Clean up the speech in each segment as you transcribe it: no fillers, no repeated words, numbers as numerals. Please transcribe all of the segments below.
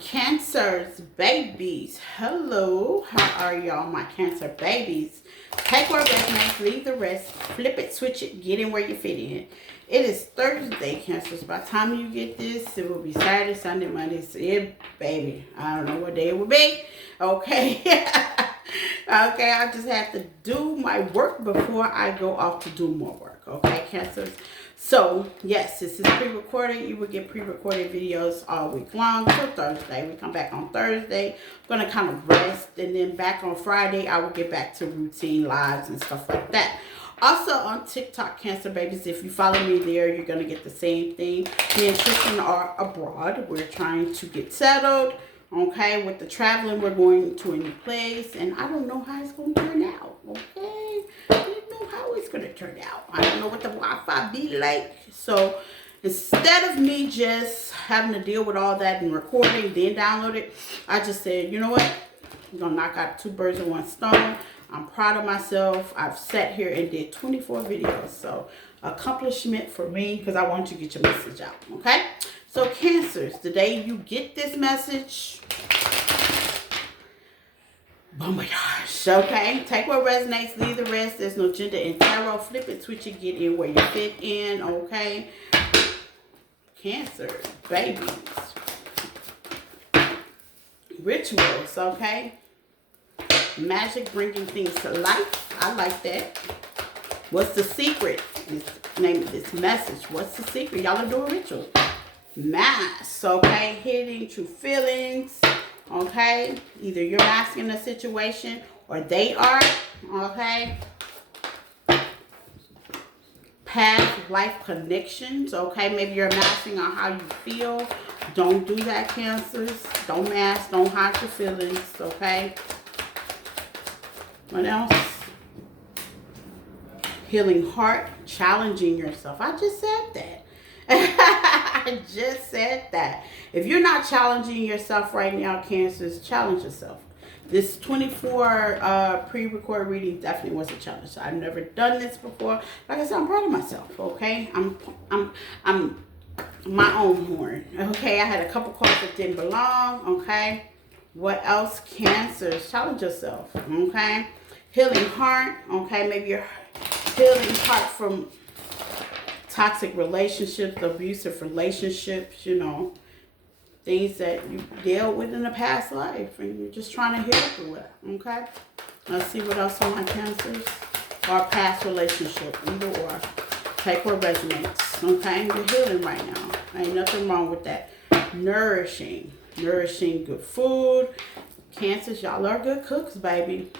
Cancers, babies. Hello. How are y'all, my Cancer babies? Take what resonates, leave the rest. Flip it, switch it, get in where you fit in. It is Thursday, Cancers. By the time you get this, it will be Saturday, Sunday, Monday. So yeah, baby. I don't know what day it will be. Okay. Okay, I just have to do my work before I go off to do more work. Okay, Cancers. So, yes, this is pre-recorded. You will get pre-recorded videos all week long till Thursday. We come back on Thursday. I'm going to kind of rest. And then back on Friday, I will get back to routine lives and stuff like that. Also on TikTok, Cancer babies, if you follow me there, you're going to get the same thing. Me and Tristan are abroad. We're trying to get settled. Okay, with the traveling, we're going to a new place. And I don't know how it's going to turn out. Okay. How it's gonna turn out. I don't know what the Wi-Fi be like. So instead of me just having to deal with all that and recording, then download it, I just said, you know what? I'm gonna knock out two birds with one stone. I'm proud of myself. I've sat here and did 24 videos. So accomplishment for me because I want you to get your message out. Okay? So Cancers, the day you get this message, oh my gosh, okay? Take what resonates, leave the rest. There's no gender in tarot. Flip it, switch it, get in where you fit in, okay? Cancer, babies. Rituals, okay? Magic, bringing things to life. I like that. What's the secret? Is the name of this message. What's the secret? Y'all are doing rituals. Mask, okay? Hitting true feelings. Okay, either you're masking a situation or they are. Okay, past life connections. Okay, maybe you're masking on how you feel. Don't do that, Cancers. Don't mask. Don't hide your feelings. Okay. What else? Healing heart, challenging yourself. I just said that. I just said that. If you're not challenging yourself right now, Cancers, challenge yourself. This 24 pre-recorded reading definitely was a challenge. I've never done this before. Like I said, I'm proud of myself. Okay, I'm my own horn. Okay, I had a couple cards that didn't belong. Okay, what else? Cancers, challenge yourself. Okay, healing heart. Okay, maybe you're healing heart from toxic relationships, abusive relationships, you know, things that you dealt with in a past life and you're just trying to heal through it, okay? Let's see what else on my Cancers. Or past relationship, either or. Take what resonates, okay? You're healing right now. Ain't nothing wrong with that. Nourishing good food. Cancers, y'all are good cooks, baby.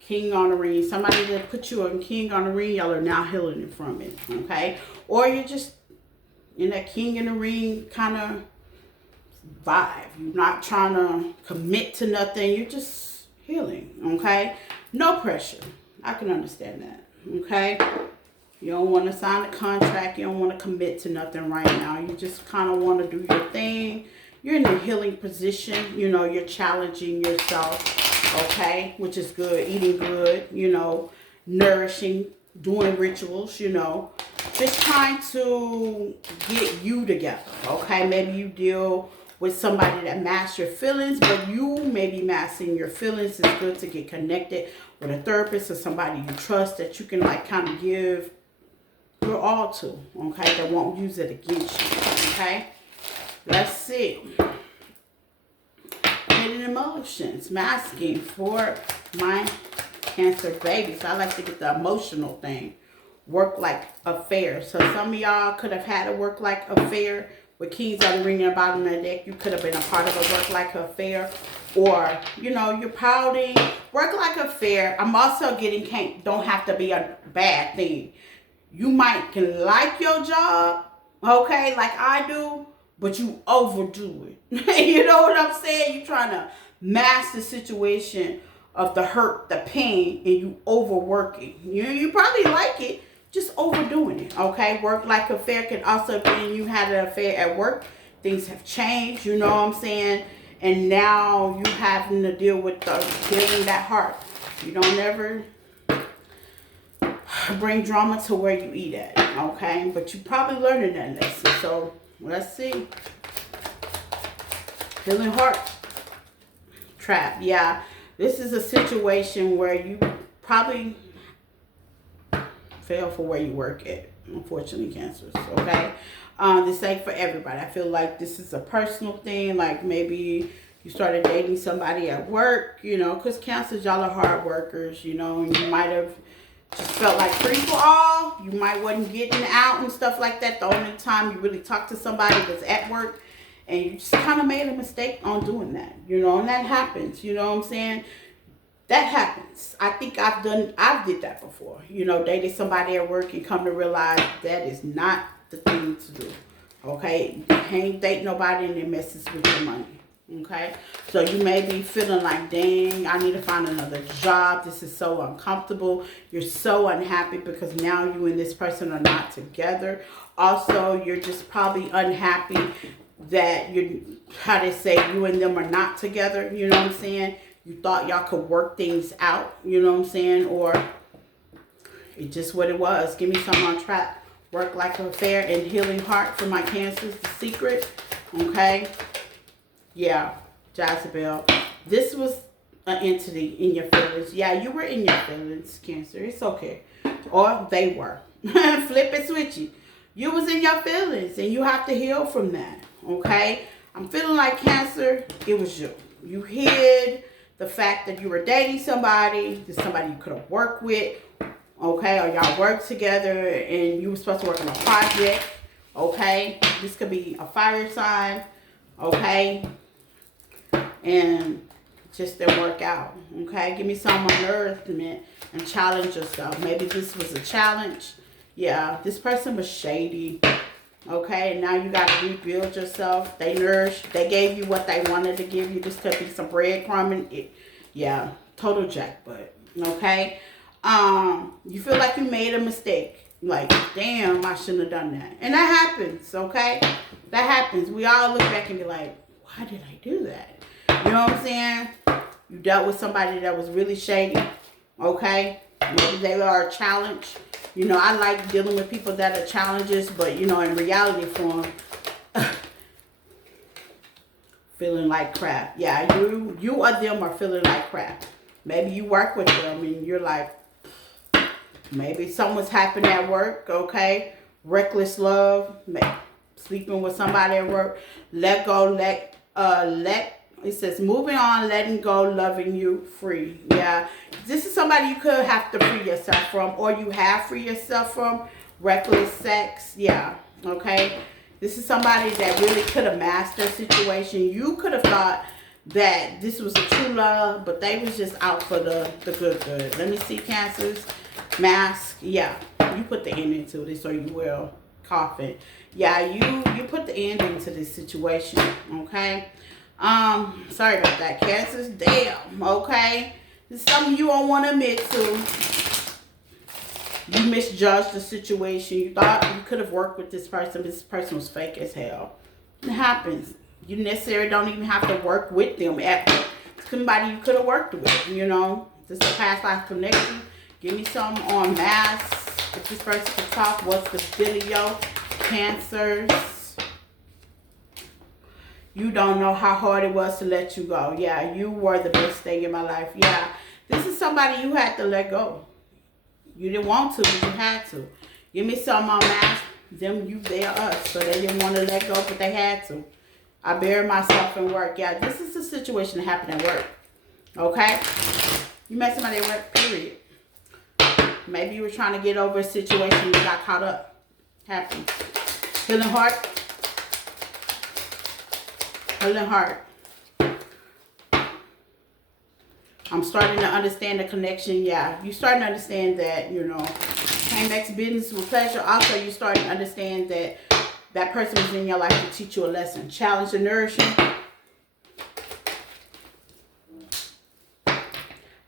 King on the ring. Somebody that put you on king on the ring, y'all are now healing it from it. Okay? Or you're just in that king in the ring kind of vibe. You're not trying to commit to nothing. You're just healing. Okay? No pressure. I can understand that. Okay? You don't want to sign a contract. You don't want to commit to nothing right now. You just kind of want to do your thing. You're in a healing position. You know, you're challenging yourself. Okay, which is good. Eating good, you know, nourishing, doing rituals, you know, just trying to get you together. Okay, maybe you deal with somebody that masks your feelings, but you may be masking your feelings. It's good to get connected with a therapist or somebody you trust that you can like kind of give your all to. Okay, that won't use it against you. Okay, let's see. Hidden emotions, masking for my Cancer babies. I like to get the emotional thing. Work-like affair. So some of y'all could have had a work-like affair with Kings on the ring and bottom of the deck. You could have been a part of a work-like affair. Or, you know, you're pouting. Work-like affair. I'm also getting, don't have to be a bad thing. You might can like your job, okay, like I do, but you overdo it. You know what I'm saying? You're trying to mask the situation of the hurt, the pain, and you overworking. You probably like it, just overdoing it, okay? Work like affair can also be you had an affair at work. Things have changed, you know what I'm saying? And now you having to deal with healing that heart. You don't ever bring drama to where you eat at, okay? But you probably learning that lesson. So let's see. Healing heart trap. Yeah, this is a situation where you probably fail for where you work at. Unfortunately, cancers. Okay, this ain't for everybody. I feel like this is a personal thing. Like maybe you started dating somebody at work. You know, because cancers, y'all are hard workers. You know, and you might have just felt like free for all. You might wasn't getting out and stuff like that. The only time you really talked to somebody was at work. And you just kind of made a mistake on doing that, you know, and that happens, you know what I'm saying? That happens. I think I did that before, you know, dated somebody at work and come to realize that is not the thing to do, okay? You can't date nobody and it messes with your money, okay? So you may be feeling like, dang, I need to find another job. This is so uncomfortable. You're so unhappy because now you and this person are not together. Also, you're just probably unhappy that how they say, you and them are not together, you know what I'm saying? You thought y'all could work things out, you know what I'm saying? Or it's just what it was. Give me some on track. Work like a fair and healing heart for my cancers, the secret, okay? Yeah, Jezebel. This was an entity in your feelings. Yeah, you were in your feelings, Cancer. It's okay. Or they were. Flip it, switchy. You was in your feelings and you have to heal from that. Okay, I'm feeling like Cancer, it was you. You hid the fact that you were dating somebody you could have worked with, okay, or y'all worked together and you were supposed to work on a project, okay? This could be a fire sign, okay? And just didn't work out, okay? Give me some nourishment and challenge yourself. Maybe this was a challenge. Yeah, this person was shady. Okay, and now you got to rebuild yourself. They gave you what they wanted to give you. This could be some breadcrumbing. Yeah, total jackpot. Okay, you feel like you made a mistake. Like, damn, I shouldn't have done that. And that happens, okay? That happens. We all look back and be like, why did I do that? You know what I'm saying? You dealt with somebody that was really shady, okay? Maybe they are a challenge. You know, I like dealing with people that are challenges, but, you know, in reality form, feeling like crap. Yeah, you or them are feeling like crap. Maybe you work with them and you're like, maybe something's happened at work, okay? Reckless love, sleeping with somebody at work. Let go, it says, moving on, letting go, loving you, free. Yeah. This is somebody you could have to free yourself from, or you have free yourself from. Reckless sex. Yeah. Okay. This is somebody that really could have mastered a situation. You could have thought that this was a true love, but they was just out for the good. Let me see, Cancers. Mask. Yeah. You put the end into this, or you will. Coffin. Yeah, you put the end into this situation. Okay. Sorry about that, Cancers. Damn, okay? It's something you don't want to admit to. You misjudged the situation. You thought you could have worked with this person, but this person was fake as hell. It happens. You necessarily don't even have to work with them at work. Somebody you could have worked with, you know. This is a past life connection. Give me some on mass. If this person can talk, what's the dealio? Cancers. You don't know how hard it was to let you go. Yeah, you were the best thing in my life. Yeah, this is somebody you had to let go. You didn't want to, but you had to. Give me some on mask. They are us. So they didn't want to let go, but they had to. I buried myself in work. Yeah, this is a situation that happened at work. Okay? You met somebody at work, period. Maybe you were trying to get over a situation and you got caught up. Happens. Healing heart. Healing heart. I'm starting to understand the connection. Yeah, you starting to understand that, you know, can't mix business with pleasure. Also, you starting to understand that that person was in your life to teach you a lesson. Challenge and nourishing.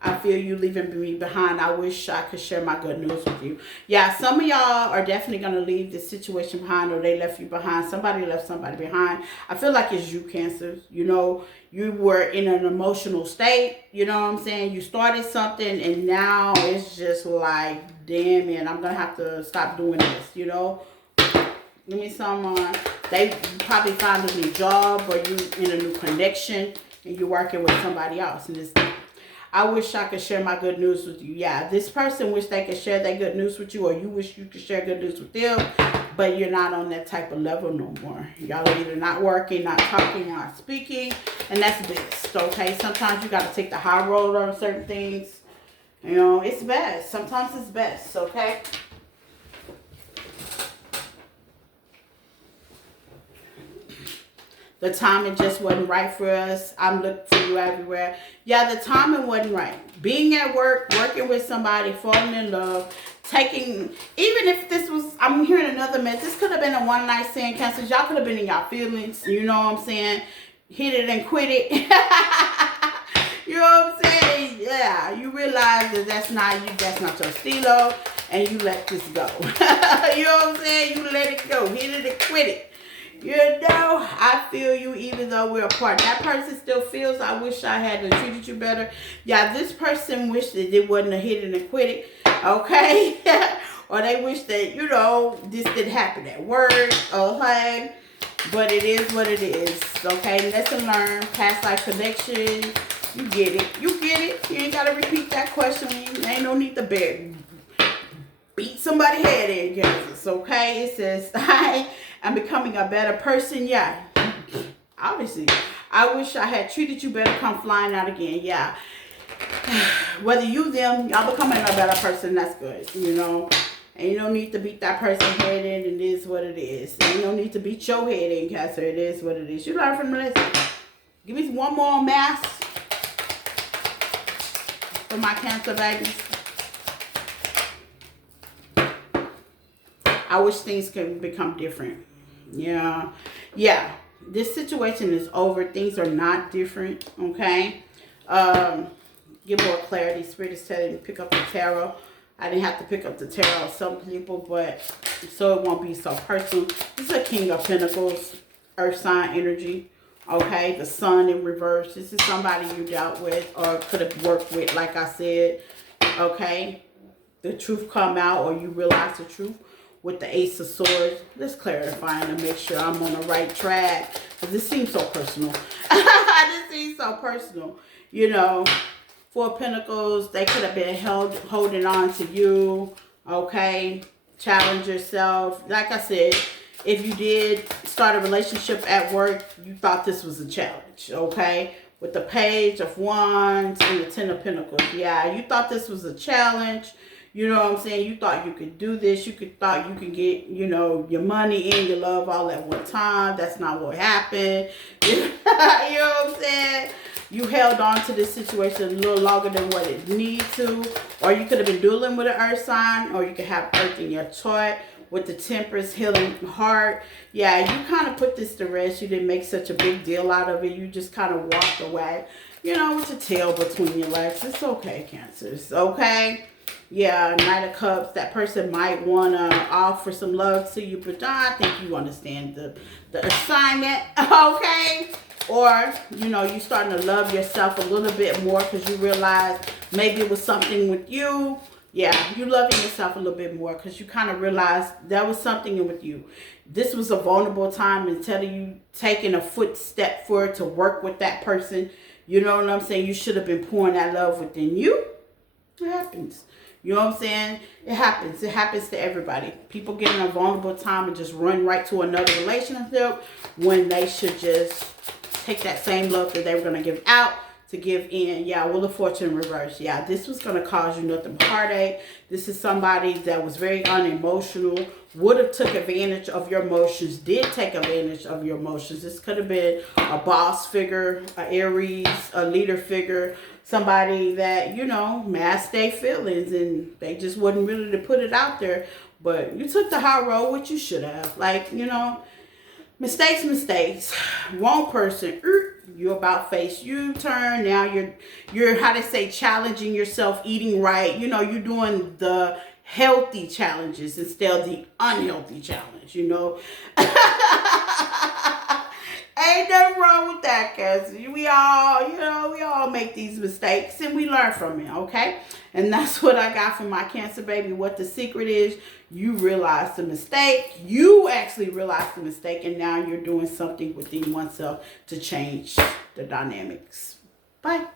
I feel you leaving me behind. I wish I could share my good news with you. Yeah, some of y'all are definitely going to leave this situation behind, or they left you behind. Somebody left somebody behind. I feel like it's you, Cancer. You know, you were in an emotional state. You know what I'm saying? You started something and now it's just like, damn it, I'm going to have to stop doing this, you know? Give me some They probably found a new job, or you in a new connection and you're working with somebody else. And it's, I wish I could share my good news with you. Yeah, this person wish they could share their good news with you, or you wish you could share good news with them, but you're not on that type of level no more. Y'all are either not working, not talking, not speaking, and that's best, okay? Sometimes you got to take the high road on certain things. You know, it's best. Sometimes it's best, okay? The timing just wasn't right for us. I'm looking for you everywhere. Yeah, the timing wasn't right. Being at work, working with somebody, falling in love, taking, even if this was, I'm hearing another mess. This could have been a one night stand, Cancer. Y'all could have been in y'all feelings. You know what I'm saying? Hit it and quit it. You know what I'm saying? Yeah, you realize that that's not you, that's not your stilo, and you let this go. You know what I'm saying? You let it go. Hit it and quit it. You know, I feel you even though we're apart. That person still feels, I wish I had treated you better. Yeah, this person wished that it wasn't a hit it and quit it. Okay? Or they wish that, you know, this didn't happen at work. Okay? But it is what it is. Okay? Lesson learned. Past life connection. You get it. You get it. You ain't got to repeat that question. You ain't no need to beat somebody's head in, Kansas. Okay? It says, I'm becoming a better person. Yeah, obviously. I wish I had treated you better. Come flying out again. Yeah. Whether you, them, y'all becoming a better person, that's good. You know. And you don't need to beat that person's head in. It is what it is. And you don't need to beat your head in, Cancer. It is what it is. You learn from the lesson. Give me one more mask for my Cancer babies. I wish things could become different. Yeah. Yeah. This situation is over. Things are not different. Okay. Give more clarity. Spirit is telling me to pick up the tarot. I didn't have to pick up the tarot of some people, but so it won't be so personal. This is a King of Pentacles, Earth sign energy. Okay. The Sun in reverse. This is somebody you dealt with or could have worked with, like I said. Okay. The truth come out, or you realize the truth. With the Ace of Swords, let's clarify and make sure I'm on the right track. Because this seems so personal. This seems so personal. You know, Four of Pentacles, they could have been holding on to you. Okay? Challenge yourself. Like I said, if you did start a relationship at work, you thought this was a challenge. Okay? With the Page of Wands and the Ten of Pentacles. Yeah, you thought this was a challenge. You know what I'm saying? You thought you could do this. You thought you could get, you know, your money and your love all at one time. That's not what happened. You know what I'm saying? You held on to this situation a little longer than what it needed to. Or you could have been dueling with an earth sign. Or you could have earth in your chart with the Temperance, healing heart. Yeah, you kind of put this to rest. You didn't make such a big deal out of it. You just kind of walked away. You know, with your tail between your legs. It's okay, Cancer. It's okay. Yeah, Knight of Cups. That person might want to offer some love to you, but I think you understand the assignment, okay? Or, you know, you starting to love yourself a little bit more because you realize maybe it was something with you. Yeah, you loving yourself a little bit more because you kind of realize there was something with you. This was a vulnerable time, instead of you taking a footstep forward to work with that person. You know what I'm saying? You should have been pouring that love within you. It happens. You know what I'm saying? It happens. It happens to everybody. People get in a vulnerable time and just run right to another relationship when they should just take that same love that they were going to give out to give in. Yeah, Wheel of Fortune reverse. Yeah, this was going to cause you nothing but heartache. This is somebody that was very unemotional, would have took advantage of your emotions, did take advantage of your emotions. This could have been a boss figure, an Aries, a leader figure, somebody that, you know, masked their feelings and they just wasn't really to put it out there. But you took the high road, which you should have. Like, you know, mistakes. Wrong person. You're about face U-turn. Now you're how to say, challenging yourself, eating right. You know, you're doing the healthy challenges instead of the unhealthy challenge, you know. Ain't nothing wrong with that, cause we all, we all make these mistakes and we learn from it, okay? And that's what I got from my Cancer baby. What the secret is, you realize the mistake. You actually realize the mistake, and now you're doing something within oneself to change the dynamics. Bye.